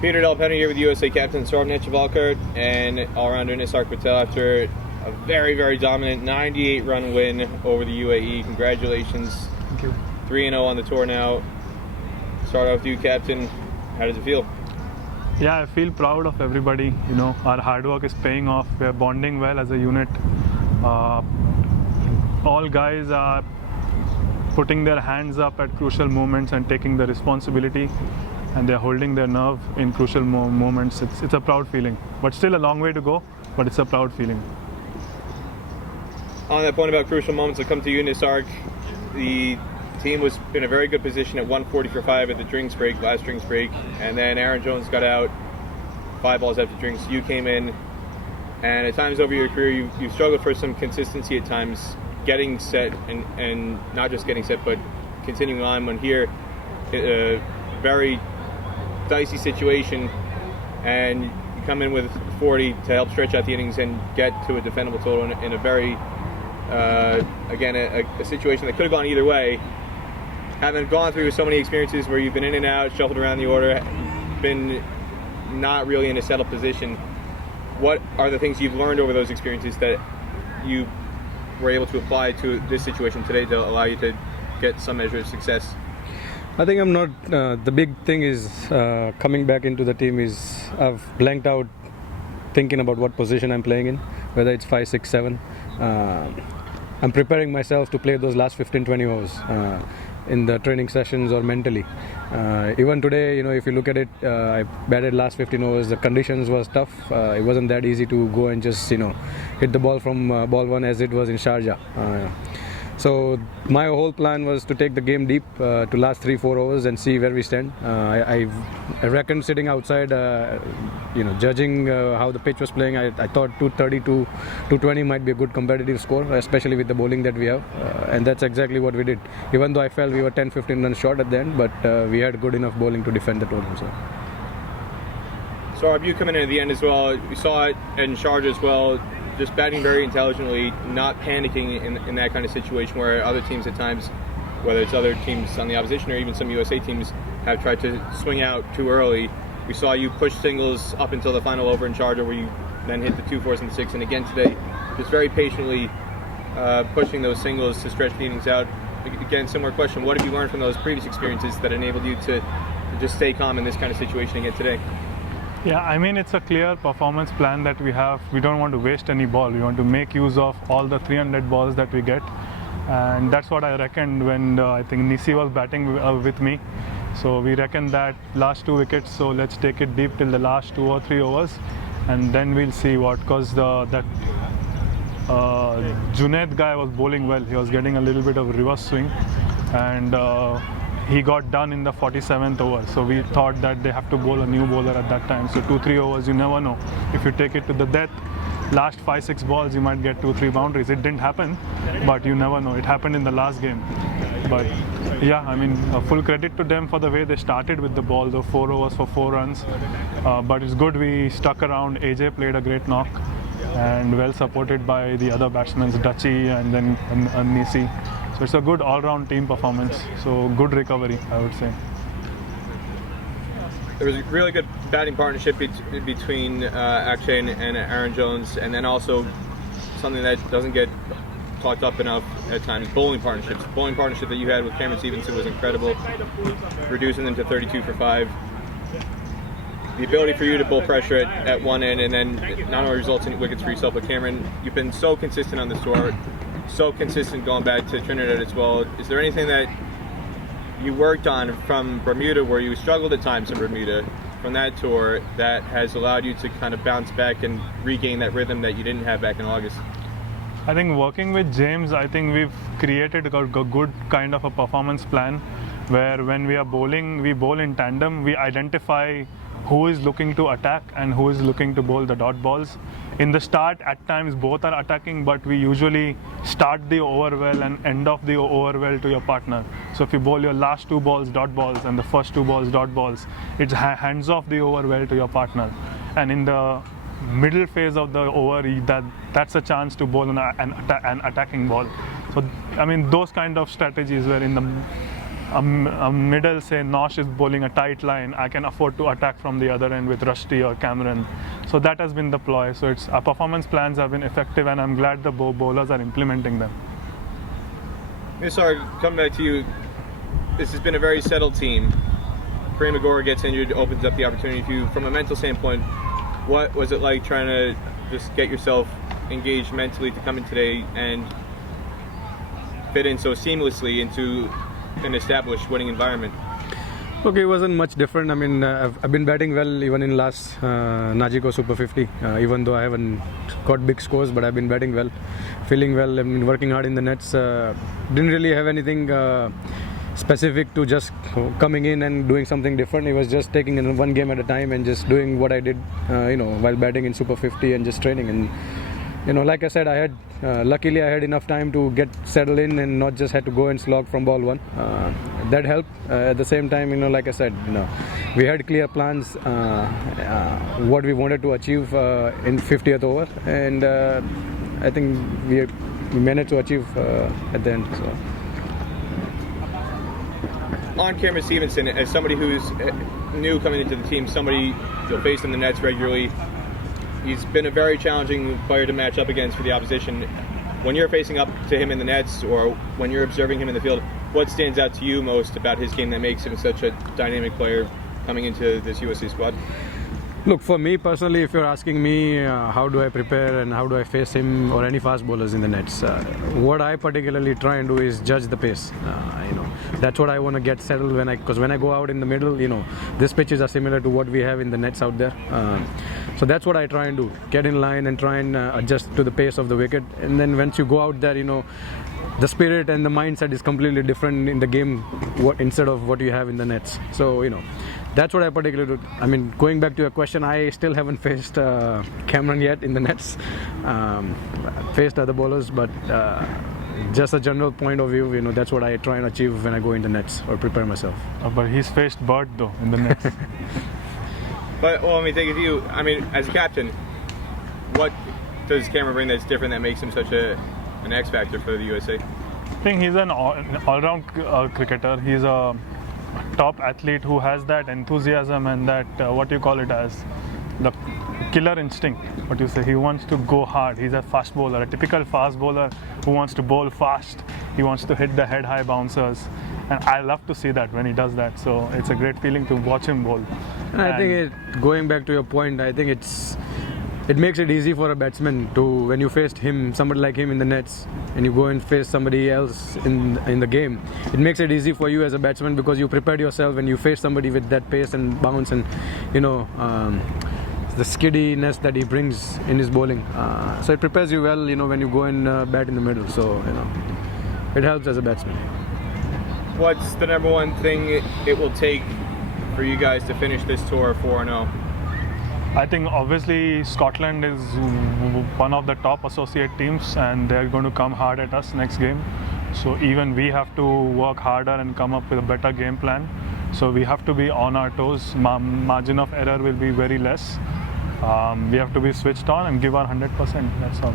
Peter Delpenny here with USA captain Saurabh Netravalkar and all-rounder Nisarg Patel after a very, very dominant 98-run win over the UAE. Congratulations. Thank you. 3-0 on the tour now. Start off with you, captain. How does it feel? Yeah, I feel proud of everybody. You know, our hard work is paying off. We are bonding well as a unit. All guys are putting their hands up at crucial moments and taking the responsibility, and they're holding their nerve in crucial moments. It's a proud feeling, but still a long way to go, but it's a proud feeling. On that point about crucial moments, I'll come to you, Nisarg. The team was in a very good position at 140 for 5 at the drinks break, last drinks break, and then Aaron Jones got out 5 balls after drinks. You came in, and at times over your career, you've struggled for some consistency at times, getting set and not just getting set, but continuing on. When here, a very dicey situation, and you come in with 40 to help stretch out the innings and get to a defendable total in a very, again, a situation that could have gone either way. Having gone through so many experiences where you've been in and out, shuffled around the order, been not really in a settled position, what are the things you've learned over those experiences that you were able to apply to this situation today to allow you to get some measure of success? I think I'm not, the big thing is coming back into the team is I've blanked out thinking about what position I'm playing in, whether it's 5, 6, 7. I'm preparing myself to play those last 15-20 overs in the training sessions or mentally. Even today, you know, if you look at it, I batted last 15 overs. The conditions was tough. It wasn't that easy to go and just, you know, hit the ball from ball 1 as it was in Sharjah. So my whole plan was to take the game deep to last 3-4 overs and see where we stand. I reckon sitting outside, you know, judging how the pitch was playing, I thought 230 to 220 might be a good competitive score, especially with the bowling that we have. And that's exactly what we did. Even though I felt we were 10-15 runs short at the end, but we had good enough bowling to defend the total. So you coming in at the end as well, we saw it in Sharjah as well, just batting very intelligently, not panicking in that kind of situation where other teams at times, whether it's other teams on the opposition or even some USA teams, have tried to swing out too early. We saw you push singles up until the final over in Sharjah, where you then hit the 2 4s and the 6, and again today, just very patiently pushing those singles to stretch the innings out. Again, similar question, what have you learned from those previous experiences that enabled you to just stay calm in this kind of situation again today? Yeah, I mean, it's a clear performance plan that we have. We don't want to waste any ball. We want to make use of all the 300 balls that we get. And that's what I reckoned when I think Nisi was batting with me. So we reckoned that last 2 wickets, so let's take it deep till the last 2 or 3 overs. And then we'll see what, because that Junaid guy was bowling well. He was getting a little bit of reverse swing. And he got done in the 47th over, so we thought that they have to bowl a new bowler at that time. So 2-3 overs, you never know. If you take it to the death, last 5-6 balls, you might get 2-3 boundaries. It didn't happen, but you never know. It happened in the last game. But yeah, I mean, full credit to them for the way they started with the ball, though 4 overs for 4 runs. But it's good we stuck around. AJ played a great knock, and well supported by the other batsmen, Dutchy and then Nisi. So it's a good all-round team performance. So good recovery, I would say. There was a really good batting partnership between Akshay and Aaron Jones, and then also something that doesn't get talked up enough at times, bowling partnerships. The bowling partnership that you had with Cameron Stevenson was incredible, reducing them to 32 for 5. The ability for you to bowl pressure at one end and then not only results in wickets for yourself, but Cameron, you've been so consistent on this tour, so consistent going back to Trinidad as well. Is there anything that you worked on from Bermuda, where you struggled at times in Bermuda, from that tour, that has allowed you to kind of bounce back and regain that rhythm that you didn't have back in August? I think working with James, I think we've created a good kind of a performance plan where when we are bowling, we bowl in tandem. We identify who is looking to attack and who is looking to bowl the dot balls. In the start, at times both are attacking, but we usually start the over well and end off the over well to your partner. So if you bowl your last 2 balls dot balls and the first 2 balls dot balls, it's hands off the over well to your partner. And in the middle phase of the over, that's a chance to bowl an attacking ball. So I mean, those kind of strategies were in the a middle, say Nosh is bowling a tight line, I can afford to attack from the other end with Rusty or Cameron. So that has been the ploy. So it's our performance plans have been effective, and I'm glad the bowlers are implementing them. Nisarg, coming back to you, this has been a very settled team. Prem Agora gets injured, opens up the opportunity for you. From a mental standpoint, what was it like trying to just get yourself engaged mentally to come in today and fit in so seamlessly into an established winning environment? Look, it wasn't much different. I mean, I've been batting well even in last Najiko Super 50, even though I haven't got big scores, but I've been batting well, feeling well. I've been working hard in the nets. Didn't really have anything specific to just coming in and doing something different. It was just taking in one game at a time and just doing what I did, while batting in Super 50 and just training. And like I said, I had luckily I had enough time to get settled in and not just had to go and slog from ball one. That helped. At the same time, like I said, we had clear plans what we wanted to achieve in 50th over, and I think we managed to achieve at the end. So. On Cameron Stevenson, as somebody who's new coming into the team, somebody you'll face in the nets regularly, he's been a very challenging player to match up against for the opposition. When you're facing up to him in the nets or when you're observing him in the field, what stands out to you most about his game that makes him such a dynamic player coming into this USA squad? Look, for me personally, if you're asking me how do I prepare and how do I face him or any fast bowlers in the nets, what I particularly try and do is judge the pace. That's what I want to get settled because when I go out in the middle, these pitches are similar to what we have in the nets out there. So that's what I try and do, get in line and try and adjust to the pace of the wicket. And then once you go out there, the spirit and the mindset is completely different in the game instead of what you have in the nets. So, that's what I particularly do. I mean, going back to your question, I still haven't faced Cameron yet in the nets. Faced other bowlers, but just a general point of view, that's what I try and achieve when I go in the nets or prepare myself. But he's faced Bird though in the nets. But let me take it to you. I mean, as a captain, what does Cameron bring that's different that makes him such an X factor for the USA? I think he's an all-round cricketer. He's a top athlete who has that enthusiasm and that the killer instinct. What you say? He wants to go hard. He's a fast bowler, a typical fast bowler who wants to bowl fast. He wants to hit the head-high bouncers, and I love to see that when he does that. So it's a great feeling to watch him bowl. And I think going back to your point, I think it makes it easy for a batsman to, when you faced him, somebody like him in the nets, and you go and face somebody else in the game, it makes it easy for you as a batsman because you prepared yourself and you face somebody with that pace and bounce and the skiddiness that he brings in his bowling. So it prepares you well, when you go and bat in the middle. So it helps as a batsman. What's the number one thing it will take for you guys to finish this tour 4-0? I think obviously Scotland is one of the top associate teams and they're going to come hard at us next game. So even we have to work harder and come up with a better game plan. So we have to be on our toes. Margin of error will be very less. We have to be switched on and give our 100%. That's all.